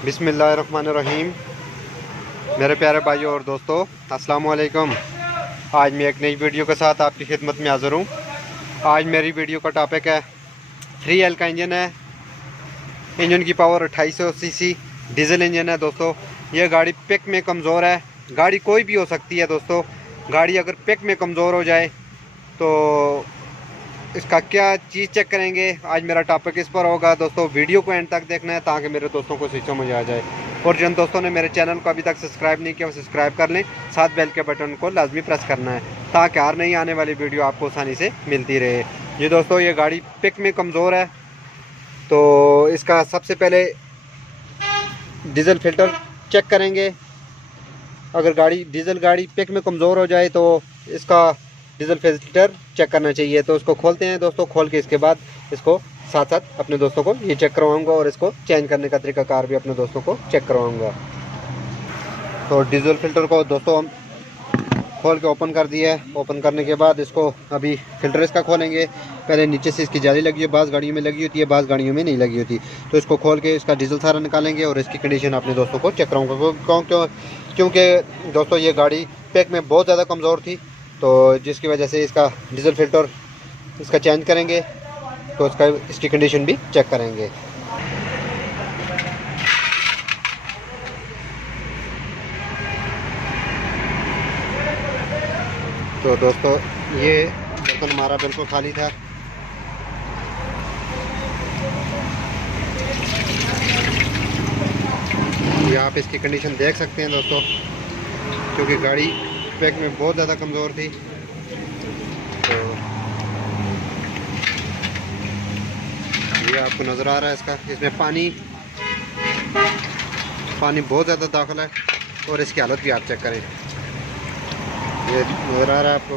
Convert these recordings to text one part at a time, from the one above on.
बिस्मिल्लाहिर्रहमानिर्रहीम। मेरे प्यारे भाइयों और दोस्तों, अस्सलाम वालेकुम। आज मैं एक नई वीडियो के साथ आपकी खिदमत में हाज़िर हूँ। आज मेरी वीडियो का टॉपिक है 3L का इंजन है। इंजन की पावर 2800 सीसी डीजल इंजन है। दोस्तों, यह गाड़ी पिक में कमज़ोर है। गाड़ी कोई भी हो सकती है दोस्तों। गाड़ी अगर पिक में कमज़ोर हो जाए तो इसका क्या चीज़ चेक करेंगे। आज मेरा टॉपिक इस पर होगा दोस्तों। वीडियो को एंड तक देखना है ताकि मेरे दोस्तों को सही समझ आ जाए। और जिन दोस्तों ने मेरे चैनल को अभी तक सब्सक्राइब नहीं किया वो सब्सक्राइब कर लें। साथ बेल के बटन को लाजमी प्रेस करना है ताकि हर नई आने वाली वीडियो आपको आसानी से मिलती रहे। ये दोस्तों, ये गाड़ी पिक में कमज़ोर है तो इसका सबसे पहले डीज़ल फ़िल्टर चेक करेंगे। अगर डीज़ल गाड़ी पिक में कमज़ोर हो जाए तो इसका डीज़ल फिल्टर चेक करना चाहिए। तो उसको खोलते हैं दोस्तों। खोल के इसके बाद इसको साथ साथ अपने दोस्तों को ये चेक करवाऊंगा और इसको चेंज करने का तरीकाकार भी अपने दोस्तों को चेक करवाऊंगा। तो डीज़ल फ़िल्टर को दोस्तों हम खोल के ओपन कर दिया है। ओपन करने के बाद इसको अभी फ़िल्टर इसका खोलेंगे। पहले नीचे से इसकी जाली लगी है, बाज़ गाड़ियों में लगी होती है, बाज़ गाड़ियों में नहीं लगी होती। तो इसको खोल के इसका डीज़ल सारा निकालेंगे और इसकी कंडीशन अपने दोस्तों को चेक कराऊँगा। क्योंकि दोस्तों ये गाड़ी पैक में बहुत ज़्यादा कमज़ोर थी, तो जिसकी वजह से इसका डीज़ल फ़िल्टर इसका चेंज करेंगे। तो इसकी कंडीशन भी चेक करेंगे। तो दोस्तों, ये बर्तन हमारा बिल्कुल खाली था। ये आप इसकी कंडीशन देख सकते हैं दोस्तों, क्योंकि गाड़ी पैक में बहुत ज़्यादा कमज़ोर थी। तो ये आपको नज़र आ रहा है इसमें पानी बहुत ज़्यादा दाखिल है। और इसकी हालत भी आप चेक करें, ये नज़र आ रहा है आपको।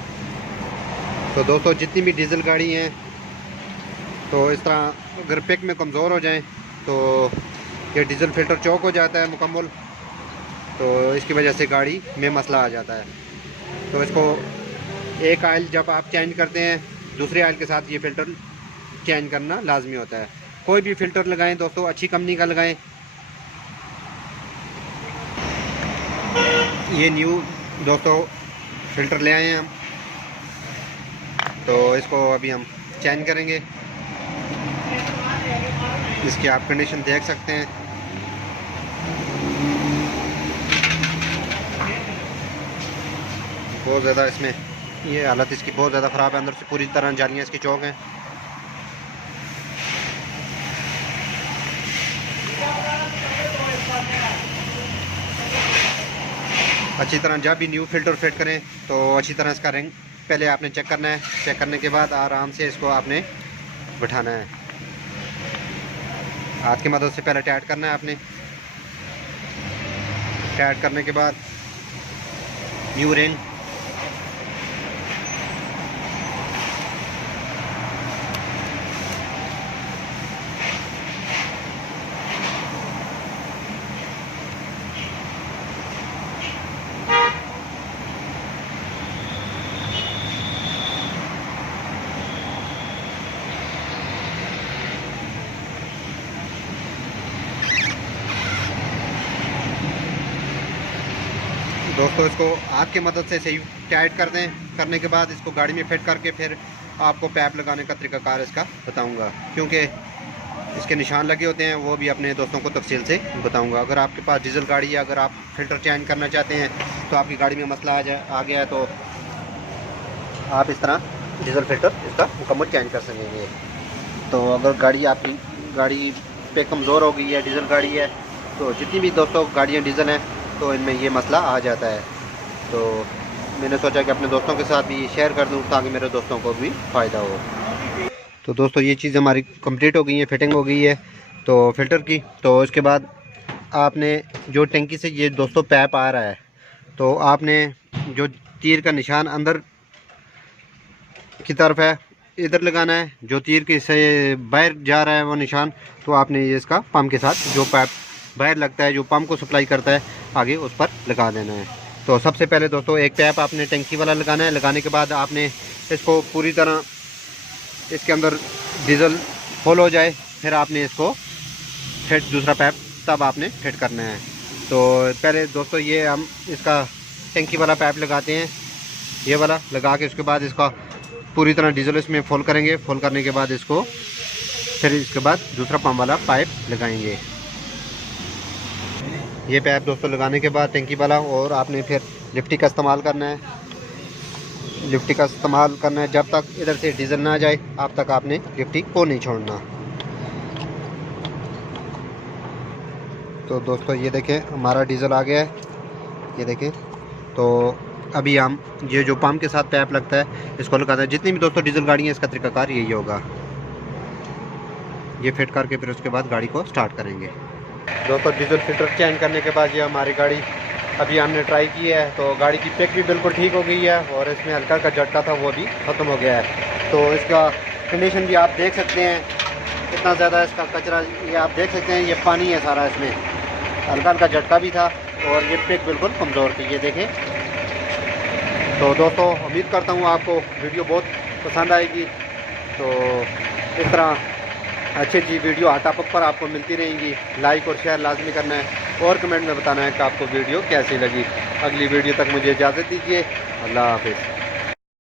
तो दोस्तों, जितनी भी डीज़ल गाड़ी हैं तो इस तरह अगर पैक में कमज़ोर हो जाएं तो ये डीज़ल फ़िल्टर चौक हो जाता है मुकम्मल। तो इसकी वजह से गाड़ी में मसला आ जाता है। तो इसको एक आयल जब आप चेंज करते हैं, दूसरे आयल के साथ ये फ़िल्टर चेंज करना लाजमी होता है। कोई भी फ़िल्टर लगाएं दोस्तों, अच्छी कंपनी का लगाएं। ये न्यू दोस्तों फ़िल्टर ले आए हैं हम, तो इसको अभी हम चेंज करेंगे। इसकी आप कंडीशन देख सकते हैं। बहुत ज़्यादा इसमें ये हालत इसकी बहुत ज़्यादा ख़राब है। अंदर से पूरी तरह जालियाँ इसकी चौक हैं। अच्छी तरह जब भी न्यू फ़िल्टर फिट करें तो अच्छी तरह इसका रिंग पहले आपने चेक करना है। चेक करने के बाद आराम से इसको आपने बिठाना है। हाथ की मदद से पहले टाइट करना है आपने। टाइट करने के बाद न्यू रिंग दोस्तों, इसको हाथ की मदद से सही टाइट कर दें। करने के बाद इसको गाड़ी में फिट करके फिर आपको पैप लगाने का तरीकाकार इसका बताऊंगा, क्योंकि इसके निशान लगे होते हैं, वो भी अपने दोस्तों को तफसील से बताऊंगा। अगर आपके पास डीज़ल गाड़ी है, अगर आप फ़िल्टर चेंज करना चाहते हैं तो आपकी गाड़ी में मसला आ गया है, तो आप इस तरह डीज़ल फ़िल्टर इसका मुकम्मल चेंज कर सकेंगे। तो अगर आपकी गाड़ी पे कमज़ोर हो गई है, डीज़ल गाड़ी है, तो जितनी भी दोस्तों गाड़ियाँ डीज़ल हैं तो इनमें ये मसला आ जाता है। तो मैंने सोचा कि अपने दोस्तों के साथ भी शेयर कर दूं ताकि मेरे दोस्तों को भी फ़ायदा हो। तो दोस्तों, ये चीज़ हमारी कंप्लीट हो गई है, फिटिंग हो गई है तो फ़िल्टर की। तो इसके बाद आपने जो टंकी से ये दोस्तों पैप आ रहा है, तो आपने जो तीर का निशान अंदर की तरफ है इधर लगाना है। जो तीर के से बाहर जा रहा है वो निशान, तो आपने ये इसका पम्प के साथ जो पैप बाहर लगता है, जो पम्प को सप्लाई करता है, आगे उस पर लगा देना है। तो सबसे पहले दोस्तों एक पैप आपने टंकी वाला लगाना है। लगाने के बाद आपने इसको पूरी तरह इसके अंदर डीज़ल फुल हो जाए, फिर आपने इसको फिर दूसरा पैप तब आपने फिट करना है। तो पहले दोस्तों ये हम इसका टंकी वाला पाइप लगाते हैं, ये वाला लगा के उसके बाद इसका पूरी तरह डीजल इसमें फुल करेंगे। फुल करने के बाद इसको फिर इसके बाद दूसरा पंप वाला पाइप लगाएंगे। ये पाइप दोस्तों लगाने के बाद टंकी वाला, और आपने फिर लिफ्टी का इस्तेमाल करना है। लिफ्टी का इस्तेमाल करना है जब तक इधर से डीजल ना जाए, आप तक आपने लिफ्टी को नहीं छोड़ना। तो दोस्तों ये देखें हमारा डीजल आ गया है, ये देखें। तो अभी हम ये जो पंप के साथ पाइप लगता है इसको लगाते हैं। जितनी भी दोस्तों डीजल गाड़ी है इसका तरीकाकार यही होगा। ये फिट करके फिर उसके बाद गाड़ी को स्टार्ट करेंगे। दोस्तों डीजल फिल्टर चेंज करने के बाद ये हमारी गाड़ी अभी हमने ट्राई की है, तो गाड़ी की पिक भी बिल्कुल ठीक हो गई है, और इसमें हल्का का झटका था वो भी ख़त्म हो गया है। तो इसका कंडीशन भी आप देख सकते हैं, कितना ज़्यादा इसका कचरा, ये आप देख सकते हैं, ये पानी है सारा इसमें, हल्का का झटका भी था, और ये पिक बिल्कुल कमज़ोर थी, ये देखें। तो दोस्तों उम्मीद करता हूँ आपको वीडियो बहुत पसंद आएगी। तो इस तरह अच्छी अच्छी वीडियो हर टॉपिक पर आपको मिलती रहेंगी। लाइक और शेयर लाजमी करना है, और कमेंट में बताना है कि आपको वीडियो कैसी लगी। अगली वीडियो तक मुझे इजाज़त दीजिए। अल्लाह हाफ़िज़।